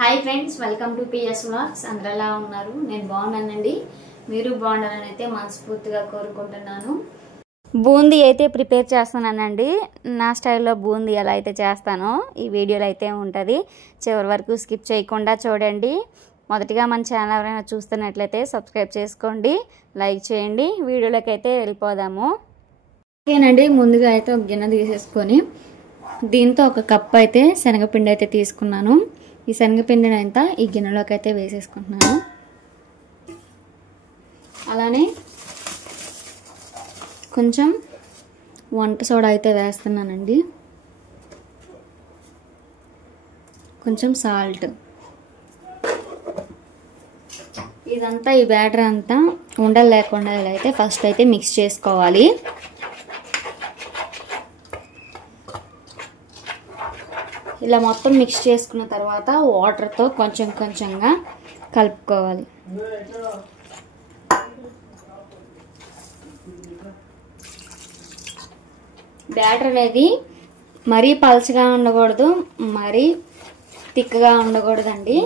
Hi friends, welcome to PS vlogs. అందరూ ఎలా ఉన్నారు? నేను బాగున్నానండి. మీరు బాగుండాలని అయితే మనస్ఫూర్తిగా కోరుకుంటున్నాను. బూందీ అయితే ప్రిపేర్ చేస్తున్నానండి. నా స్టైల్లో బూందీ ఎలా అయితే చేస్తానో ఈ వీడియోలో అయితే ఉంటుంది. చివరి వరకు స్కిప్ చేయకుండా చూడండి. మొదటిగా మన ఛానల్ ఎవరైనా చూస్తున్నట్లయితే సబ్స్క్రైబ్ చేసుకోండి, లైక్ చేయండి. వీడియోలోకి అయితే వెళ్ళిపోదాము. ఓకేనండి, ముందుగా అయితే ఒక గిన్నె తీసేసుకొని దీంతో ఒక కప్ అయితే శనగపిండి అయితే తీసుకున్నాను. ఈ శనగపిండిని అంతా ఈ గిన్నెలోకి అయితే వేసేసుకుంటున్నాను. అలానే కొంచెం వంట సోడా అయితే వేస్తున్నానండి, కొంచెం సాల్ట్. ఇదంతా ఈ బ్యాటర్ అంతా ఉండలు లేకుండా ఇలా అయితే ఫస్ట్ అయితే మిక్స్ చేసుకోవాలి. ఇలా మొత్తం మిక్స్ చేసుకున్న తర్వాత వాటర్తో కొంచెం కొంచెంగా కలుపుకోవాలి. బ్యాటర్ అనేది మరీ పల్చగా ఉండకూడదు, మరీ థిక్గా ఉండకూడదండి.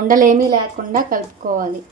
ఉండలేమీ లేకుండా కలుపుకోవాలి.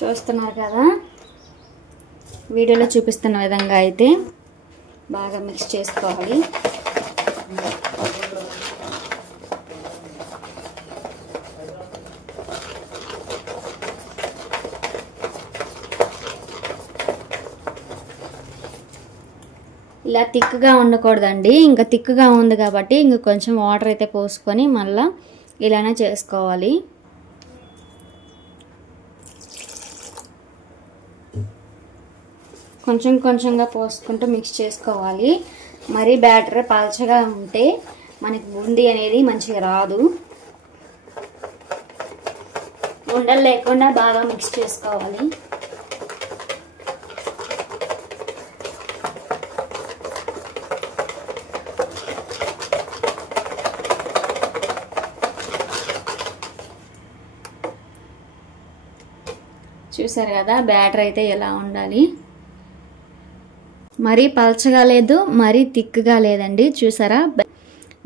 చూస్తున్నారు కదా, వీడియోలో చూపిస్తున్న విధంగా అయితే బాగా మిక్స్ చేసుకోవాలి. ఇలా థిక్గా ఉండకూడదండి. ఇంకా థిక్గా ఉంది కాబట్టి ఇంక కొంచెం వాటర్ అయితే పోసుకొని మళ్ళీ ఇలానే చేసుకోవాలి. కొంచెం కొంచెంగా పోసుకుంటూ మిక్స్ చేసుకోవాలి. మరీ బ్యాటర్ పల్చగా ఉంటే మనకి బూందీ అనేది మంచిగా రాదు. ఉండలు లేకుండా బాగా మిక్స్ చేసుకోవాలి. చూసారు కదా, బ్యాటర్ అయితే ఎలా ఉండాలి. మరీ పల్చగా లేదు, మరీ థిక్గా లేదండి. చూసారా,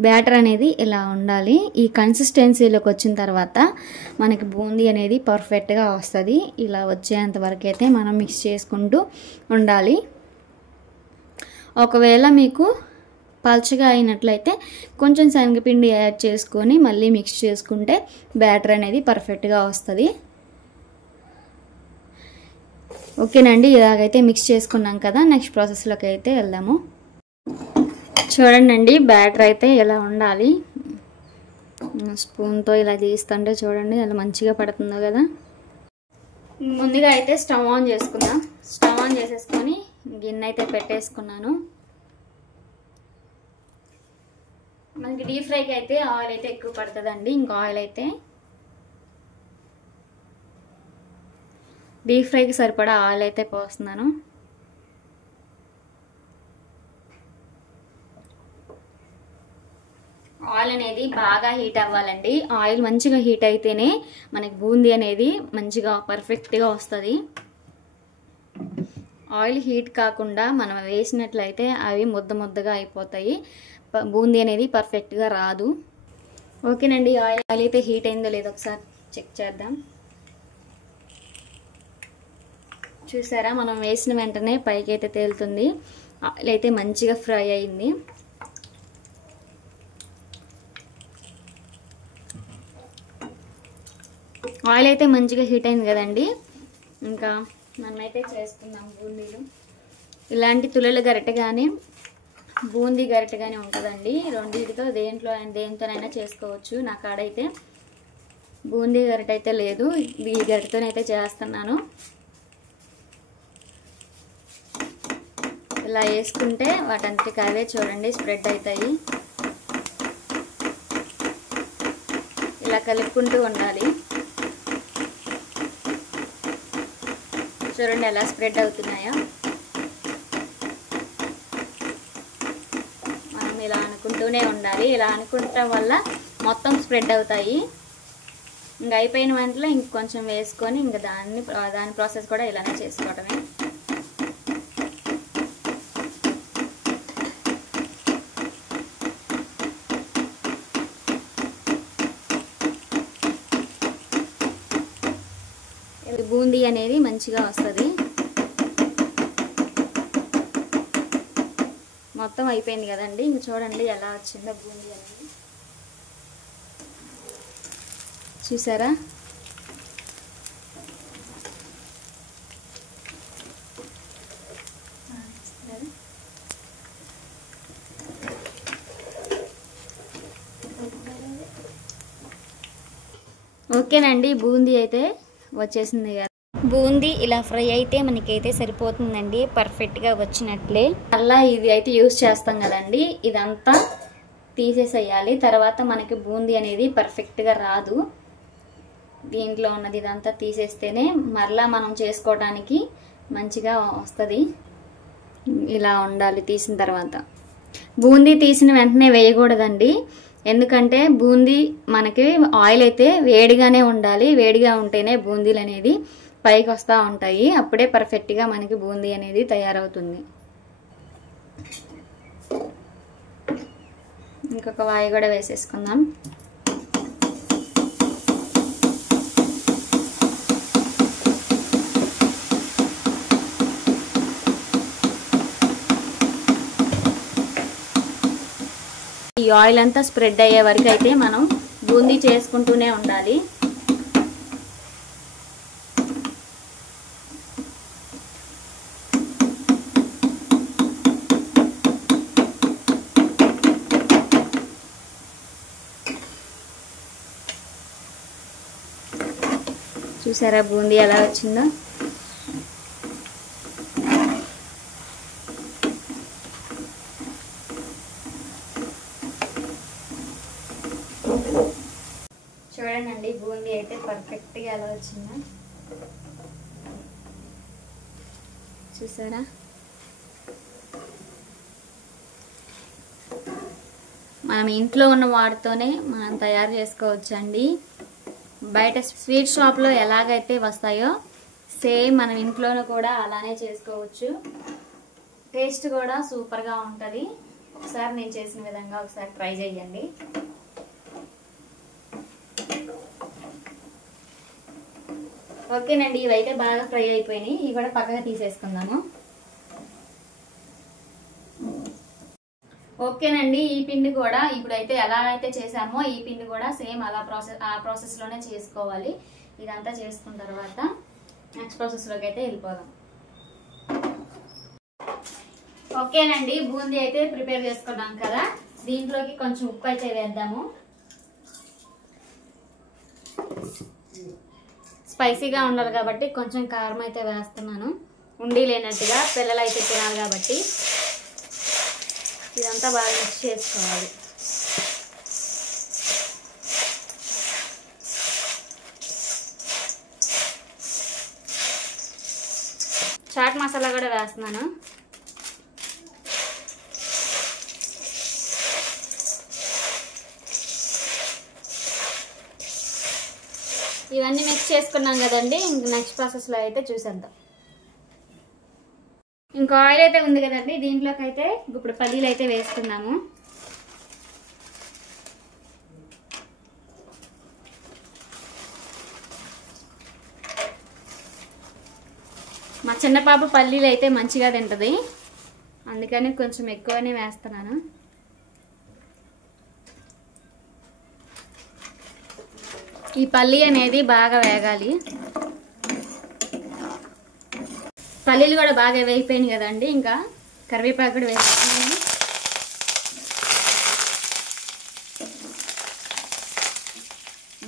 బ్యాటర్ అనేది ఇలా ఉండాలి. ఈ కన్సిస్టెన్సీలోకి వచ్చిన తర్వాత మనకి బూందీ అనేది పర్ఫెక్ట్గా వస్తుంది. ఇలా వచ్చేంత వరకు అయితే మనం మిక్స్ చేసుకుంటూ ఉండాలి. ఒకవేళ మీకు పల్చగా అయినట్లయితే కొంచెం శనగపిండి యాడ్ చేసుకొని మళ్ళీ మిక్స్ చేసుకుంటే బ్యాటర్ అనేది పర్ఫెక్ట్గా వస్తుంది. ఓకేనండి, ఇలాగైతే మిక్స్ చేసుకున్నాం కదా, నెక్స్ట్ ప్రాసెస్లోకి అయితే వెళ్దాము. చూడండి, బ్యాటర్ అయితే ఎలా ఉండాలి. స్పూన్తో ఇలా తీస్తుంటే చూడండి ఎలా మంచిగా పడుతుందో కదా. ముందుగా అయితే స్టవ్ ఆన్ చేసుకుందాం. స్టవ్ ఆన్ చేసేసుకొని గిన్నె అయితే పెట్టేసుకున్నాను. మనకి డీప్ ఫ్రైకి అయితే ఆయిల్ అయితే ఎక్కువ పడుతుందండి. ఇంకా ఆయిల్ అయితే డీప్ ఫ్రైకి సరిపడా ఆయిల్ అయితే పోస్తున్నాను. ఆయిల్ అనేది బాగా హీట్ అవ్వాలండి. ఆయిల్ మంచిగా హీట్ అయితేనే మనకి బూందీ అనేది మంచిగా పర్ఫెక్ట్గా వస్తుంది. ఆయిల్ హీట్ కాకుండా మనం వేసినట్లయితే అవి ముద్ద ముద్దగా అయిపోతాయి. బూందీ అనేది పర్ఫెక్ట్గా రాదు. ఓకేనండి, ఆయిల్ అయితే హీట్ అయిందో లేదో ఒకసారి చెక్ చేద్దాం. చూసారా, మనం వేసిన వెంటనే పైకి అయితే తేలుతుంది. ఆయిల్ అయితే మంచిగా ఫ్రై అయింది. ఆయిల్ అయితే మంచిగా హీట్ అయింది కదండి. ఇంకా మనమైతే చేసుకుందాం బూందీలు. ఇలాంటి తులల గరిటె కానీ బూందీ గరిటె కానీ ఉంటుందండి. రెండింటితో దేంతోనైనా చేసుకోవచ్చు. నా కాడైతే బూందీ గరిటె అయితే లేదు, ఈ గరిటెతోనైతే చేస్తున్నాను. ఇలా వేసుకుంటే వాటంతటికి అవే చూడండి స్ప్రెడ్ అవుతాయి. ఇలా కలుపుకుంటూ ఉండాలి. చూడండి ఎలా స్ప్రెడ్ అవుతున్నాయో. మనం ఇలా అనుకుంటూనే ఉండాలి. ఇలా అనుకుంటం వల్ల మొత్తం స్ప్రెడ్ అవుతాయి. ఇంకా అయిపోయిన వెంటనే ఇంకొంచెం వేసుకొని ఇంకా దాని ప్రాసెస్ కూడా ఇలానే చేసుకోవటమే. బూందీ అనేది మంచిగా వస్తుంది. మొత్తం అయిపోయింది కదండి. ఇంక చూడండి ఎలా వచ్చిందో బూందీ అనేది. చూసారా? ఓకేనండి, బూందీ అయితే వచ్చేసింది కదా. బూందీ ఇలా ఫ్రై అయితే మనకైతే సరిపోతుందండి, పర్ఫెక్ట్గా వచ్చినట్లే. అలా ఇది అయితే యూజ్ చేస్తాం కదండి, ఇదంతా తీసేసేయాలి. తర్వాత మనకి బూందీ అనేది పర్ఫెక్ట్గా రాదు. దీంట్లో ఉన్నది ఇదంతా తీసేస్తేనే మరలా మనం చేసుకోవడానికి మంచిగా వస్తుంది. ఇలా ఉండాలి. తీసిన తర్వాత బూందీ తీసిన వెంటనే వేయకూడదండి, ఎందుకంటే బూందీ మనకి ఆయిల్ అయితే వేడిగానే ఉండాలి. వేడిగా ఉంటేనే బూందీలు అనేది పైకి వస్తూ ఉంటాయి. అప్పుడే పర్ఫెక్ట్గా మనకి బూందీ అనేది తయారవుతుంది. ఇంకొక వాయి కూడా వేసేసుకుందాం. ఈ ఆయిల్ అంతా స్ప్రెడ్ అయ్యే వరకు అయితే మనం బూందీ చేసుకుంటూనే ఉండాలి. చూసారా బూందీ ఎలా వచ్చిందో? చూడండి బూందీ అయితే పర్ఫెక్ట్గా ఎలా వచ్చిందో. చూసారా? మనం ఇంట్లో ఉన్న వాటితోనే మనం తయారు చేసుకోవచ్చండి. బయట స్వీట్ షాప్లో ఎలాగైతే వస్తాయో సేమ్ మనం ఇంట్లోనూ కూడా అలానే చేసుకోవచ్చు. టేస్ట్ కూడా సూపర్గా ఉంటుంది. ఒకసారి నేను చేసిన విధంగా ఒకసారి ట్రై చేయండి. ఓకేనండి, ఇవైతే బాగా ఫ్రై అయిపోయినాయి. ఇవి కూడా పక్కగా తీసేసుకుందాము. ఓకేనండి, ఈ పిండి కూడా ఇప్పుడైతే ఎలా అయితే చేసామో ఈ పిండి కూడా సేమ్ అలా ప్రాసెస్లోనే చేసుకోవాలి. ఇదంతా చేసుకున్న తర్వాత నెక్స్ట్ ప్రాసెస్లోకి అయితే వెళ్ళిపోదాం. ఓకేనండి, బూందీ అయితే ప్రిపేర్ చేసుకున్నాం కదా. దీంట్లోకి కొంచెం ఉప్పు అయితే వేద్దాము. స్పైసీగా ఉండాలి కాబట్టి కొంచెం కారం అయితే వేస్తున్నాను. ఉండి లేనట్టుగా పిల్లలు అయితే తినాలి కాబట్టి ఇదంతా బాగా మిక్స్ చేసుకోవాలి. చాట్ మసాలా కూడా వేస్తున్నాను. ఇవన్నీ మిక్స్ చేసుకున్నాం కదండి. ఇంక నెక్స్ట్ ప్రాసెస్లో అయితే చూసేద్దాం. ఇంకా ఆయిల్ అయితే ఉంది కదండి, దీంట్లోకి అయితే ఇప్పుడు పల్లీలు అయితే వేసుకున్నాము. మా చిన్న పాప పల్లీలు అయితే మంచిగా తింటది, అందుకని కొంచెం ఎక్కువనే వేస్తున్నాను. ఈ పల్లీ అనేది బాగా వేగాలి. పల్లీలు కూడా బాగా వేగిపోయినాయి కదండి. ఇంకా కరివేపాకు కూడా వేసుకున్నాను.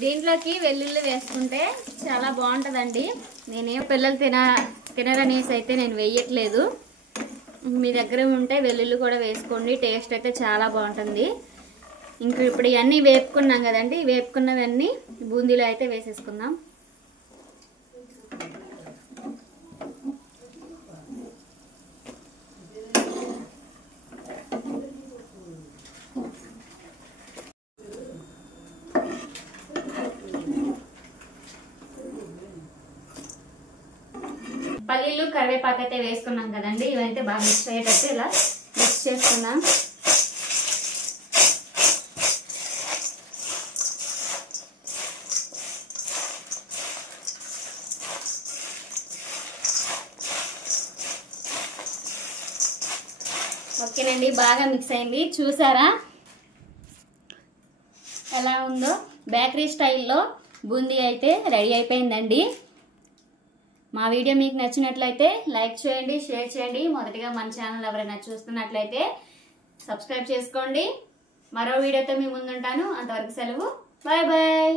దీంట్లోకి వెల్లుల్లి వేసుకుంటే చాలా బాగుంటుందండి. నేనేం పిల్లలు తినరనేసి అయితే నేను వేయట్లేదు. మీ దగ్గర ఉంటే వెల్లుల్లి కూడా వేసుకోండి, టేస్ట్ అయితే చాలా బాగుంటుంది. ఇంకా ఇప్పుడు ఇవన్నీ వేపుకున్నాం కదండి, వేపుకున్నవన్నీ బూందీలో అయితే వేసేసుకుందాం. పల్లీలు కరివేపాకు అయితే వేసుకున్నాం కదండి, ఇవైతే బాగా మిక్స్ అయ్యేటట్టు ఇలా మిక్స్ చేసుకున్నాం. ఓకేనండి, బాగా మిక్స్ అయింది. చూసారా ఎలా ఉందో? బేకరీ స్టైల్లో బూందీ అయితే రెడీ అయిపోయిందండి. మా వీడియో మీకు నచ్చినట్లయితే లైక్ చేయండి, షేర్ చేయండి. మొదటిగా మన ఛానల్ ఎవరైనా చూస్తున్నట్లయితే సబ్స్క్రైబ్ చేసుకోండి. మరో వీడియోతో మీ ముందుంటాను. అంతవరకు సెలవు. Bye bye.